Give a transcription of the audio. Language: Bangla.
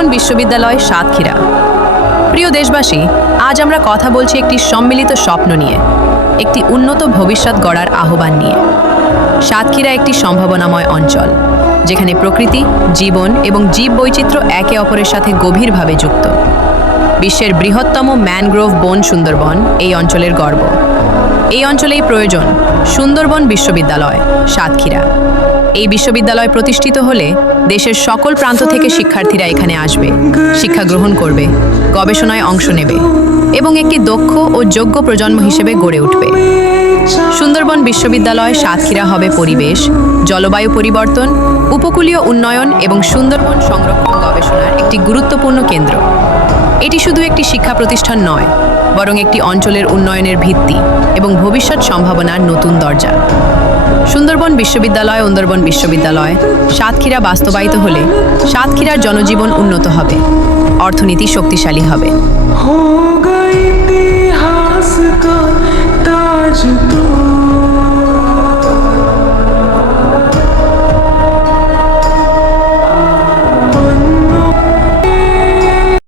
সুন্দরবন বিশ্ববিদ্যালয় সাতক্ষীরা। প্রিয় দেশবাসী, আজ আমরা কথা বলছি একটি সম্মিলিত স্বপ্ন নিয়ে, একটি উন্নত ভবিষ্যৎ গড়ার আহ্বান নিয়ে। সাতক্ষীরা একটি সম্ভাবনাময় অঞ্চল, যেখানে প্রকৃতি, জীবন এবং জীববৈচিত্র্য একে অপরের সাথে গভীরভাবে যুক্ত। বিশ্বের বৃহত্তম ম্যানগ্রোভ বন সুন্দরবন এই অঞ্চলের গর্ব। এই অঞ্চলেই প্রয়োজন সুন্দরবন বিশ্ববিদ্যালয় সাতক্ষীরা। এই বিশ্ববিদ্যালয় প্রতিষ্ঠিত হলে দেশের সকল প্রান্ত থেকে শিক্ষার্থীরা এখানে আসবে, শিক্ষা গ্রহণ করবে, গবেষণায় অংশ নেবে এবং একটি দক্ষ ও যোগ্য প্রজন্ম হিসেবে গড়ে উঠবে। সুন্দরবন বিশ্ববিদ্যালয় সাতক্ষীরা হবে পরিবেশ, জলবায়ু পরিবর্তন, উপকূলীয় উন্নয়ন এবং সুন্দরবন সংরক্ষণ গবেষণার একটি গুরুত্বপূর্ণ কেন্দ্র। এটি শুধু একটি শিক্ষা প্রতিষ্ঠান নয়, বরং একটি অঞ্চলের উন্নয়নের ভিত্তি এবং ভবিষ্যৎ সম্ভাবনার নতুন দরজা। সুন্দরবন বিশ্ববিদ্যালয় সাতক্ষীরা বাস্তবায়িত হলে সাতক্ষীরার জনজীবন উন্নত হবে, অর্থনীতি শক্তিশালী হবে।